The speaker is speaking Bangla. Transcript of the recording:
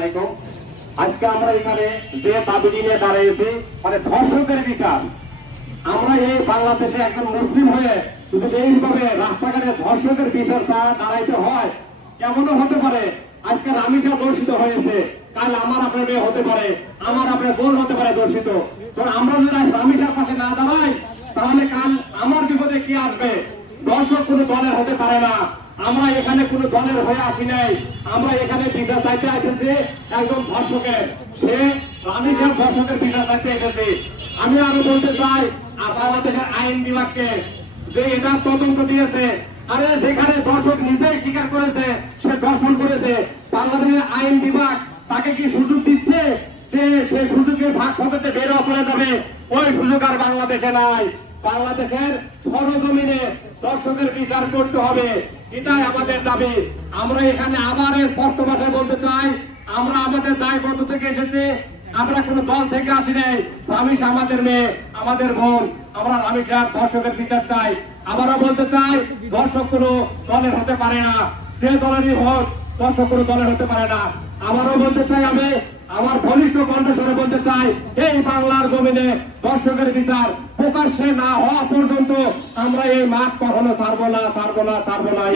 আজকে আমরা এখানে যে দাবি নিয়ে দাঁড়িয়েছি মানে ধর্ষকের বিচার। আমরা এই বাংলাদেশে একজন মুসলিম হয়ে যদি এইভাবে রাস্তাঘাটে ধর্ষকের বিচারটা দাঁড়াইতে হয়, কেমনও হতে পারে আজকে রামিসা দর্শিত হয়েছে, কাল আমার আপনার মেয়ে হতে পারে, আমার আপনার বোন হতে পারে দর্শিত। তো আমরা যদি রামিসার পাশে না দাঁড়াই তাহলে কাল আমার বিপদে কি আসবে? দর্শক কোনো দলের হতে পারে না। আমরা এখানে কোনো দলের হয়ে আসি নাই, আমরা এখানে বিচার চাইতে এসেছি একজন ধর্ষকের, সে রামিসার ধর্ষকের বিচার চাইতে এসেছে। আমি আরো বলতে চাই বাংলাদেশের আইন বিভাগকে যে এটা তদন্ত দিয়েছে, আরে যেখানে দর্শক নিজেই স্বীকার করেছে সে দর্শন করেছে, বাংলাদেশের আইন বিভাগ তাকে কি সুযোগ দিচ্ছে যে সে সুযোগে ভাগ পকেটে বের করে যাবে? ওই সুযোগ আর বাংলাদেশে নাই। বাংলাদেশের সরজমিনে দর্শকের বিচার করতে হবে, এটাই আমাদের দাবি। আমরা এখানে আবার স্পষ্ট ভাষায় বলতে চাই, আমরা আমাদের দায়বদ্ধ থেকে এসেছি, আমরা কোনো দল থেকে আসি নাই। রামিসা আমাদের মেয়ে, আমাদের বোন, আমরা রামিসার দর্শকের বিচার চাই। আবারও বলতে চাই, দর্শক কোনো দলের হতে পারে না, যে দলেরই হোক দর্শক কোনো দলের হতে পারে না। আবারও বলতে চাই, আমি আমার বলিষ্ঠ কণ্ঠস্বরে বলতে চাই, এই বাংলার জমিনে দর্শকের বিচার প্রকাশ্যে না হওয়া পর্যন্ত আমরা এই মাঠ কখনো ছাড়বো না, ছাড়বো না, ছাড়বো না।